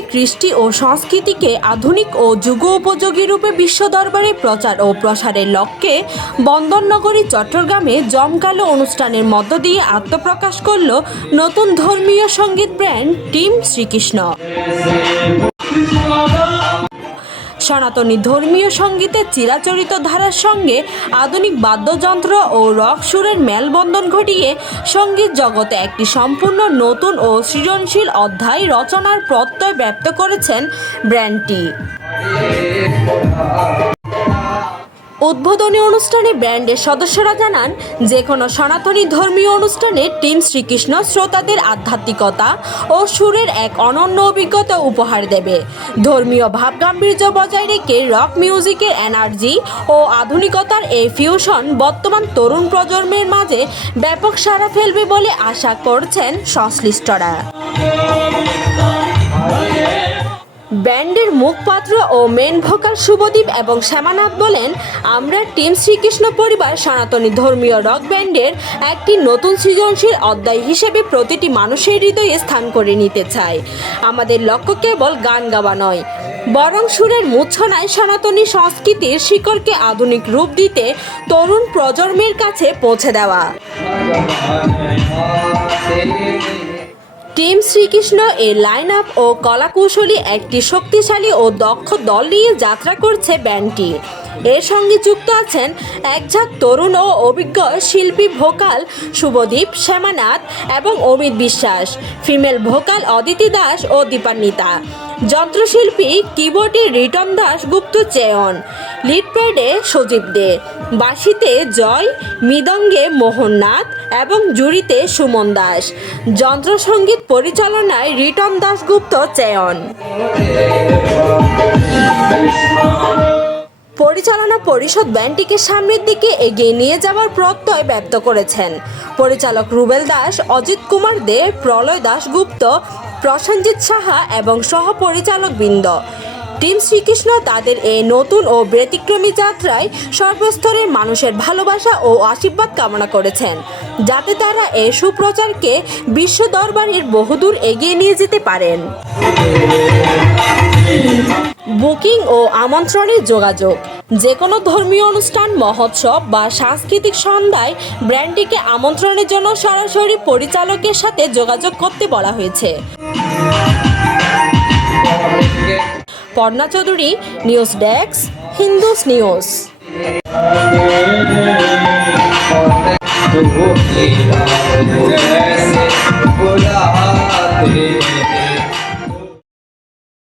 সনাতনী কৃষ্টি ও সংস্কৃতিকে আধুনিক ও যুগোপযোগী রূপে বিশ্ব দরবারে প্রচার ও প্রসারের লক্ষ্যে বন্দরনগরী চট্টগ্রামে জমকালো অনুষ্ঠানের মধ্য দিয়ে আত্মপ্রকাশ করল নতুন ধর্মীয় সঙ্গীত ব্র্যান্ড টিম শ্রীকৃষ্ণ। সনাতনী ধর্মীয় সঙ্গীতের চিরাচরিত ধারার সঙ্গে আধুনিক বাদ্যযন্ত্র ও রক সুরের মেলবন্ধন ঘটিয়ে সঙ্গীত জগতে একটি সম্পূর্ণ নতুন ও সৃজনশীল অধ্যায় রচনার প্রত্যয় ব্যক্ত করেছেন ব্র্যান্ডটি। উদ্বোধনী অনুষ্ঠানে ব্যান্ডের সদস্যরা জানান, যে কোনো সনাতনী ধর্মীয় অনুষ্ঠানে টিম শ্রীকৃষ্ণ শ্রোতাদের আধ্যাত্মিকতা ও সুরের এক অনন্য অভিজ্ঞতা উপহার দেবে। ধর্মীয় ভাবগাম্ভীর্য বজায় রেখে রক মিউজিকের এনার্জি ও আধুনিকতার এই ফিউশন বর্তমান তরুণ প্রজন্মের মাঝে ব্যাপক সাড়া ফেলবে বলে আশা করছেন সংশ্লিষ্টরা। ব্যান্ডের মুখপাত্র ও মেন ভোকাল শুভদীপ এবং শ্যামানাথ বলেন, আমরা টিম শ্রীকৃষ্ণ পরিবার সনাতনী ধর্মীয় রক ব্যান্ডের একটি নতুন সৃজনশীল অধ্যায় হিসেবে প্রতিটি মানুষের হৃদয়ে স্থান করে নিতে চাই। আমাদের লক্ষ্য কেবল গান গাওয়া নয়, বরং সুরের মূর্ছনায় সনাতনী সংস্কৃতির শিকড়কে আধুনিক রূপ দিতে তরুণ প্রজন্মের কাছে পৌঁছে দেওয়া। টিম শ্রীকৃষ্ণ এর লাইন আপ ও কলাকৌশলী একটি শক্তিশালী ও দক্ষ দল নিয়ে যাত্রা করছে ব্যান্ডটি। এর সঙ্গে যুক্ত আছেন একঝাঁক তরুণ ও অভিজ্ঞ শিল্পী ভোকাল শুভদীপ, শ্যামানাথ এবং অমিত বিশ্বাস, ফিমেল ভোকাল অদিতি দাস ও দীপান্বিতা, যন্ত্রশিল্পী কিবোর্ডে রিটন দাশগুপ্ত চেয়ন, লিড প্যাডে সজীব দে, বাঁশিতে জয়, মৃদঙ্গে মোহন নাথ এবং জুড়িতে সুমন দাস, যন্ত্রসঙ্গীত পরিচালনায় রিটন দাশগুপ্ত চেয়ন। পরিচালনা পরিষদ ব্যান্ডটিকে সামনের দিকে এগিয়ে নিয়ে যাওয়ার প্রত্যয় ব্যক্ত করেছেন। পরিচালক রুবেল দাস, অজিত কুমার দে, প্রলয় দাশগুপ্ত, প্রসেনজিৎ সাহা এবং সহপরিচালক বৃন্দ। টিম শ্রীকৃষ্ণ তাদের এই নতুন ও ব্যতিক্রমী যাত্রায় সর্বস্তরের মানুষের ভালোবাসা ও আশীর্বাদ কামনা করেছেন, যাতে তারা এই সুপ্রচারকে বিশ্ব দরবারের বহুদূর এগিয়ে নিয়ে যেতে পারেন। বুকিং ও আমন্ত্রণের যোগাযোগ: যে কোনো ধর্মীয় অনুষ্ঠান, মহোৎসব বা সাংস্কৃতিক সন্ধ্যায় ব্র্যান্ডটিকে আমন্ত্রণের জন্য সরাসরি পরিচালকের সাথে যোগাযোগ করতে বলা হয়েছে। Parna Chowdhury, news desk, Hindus news.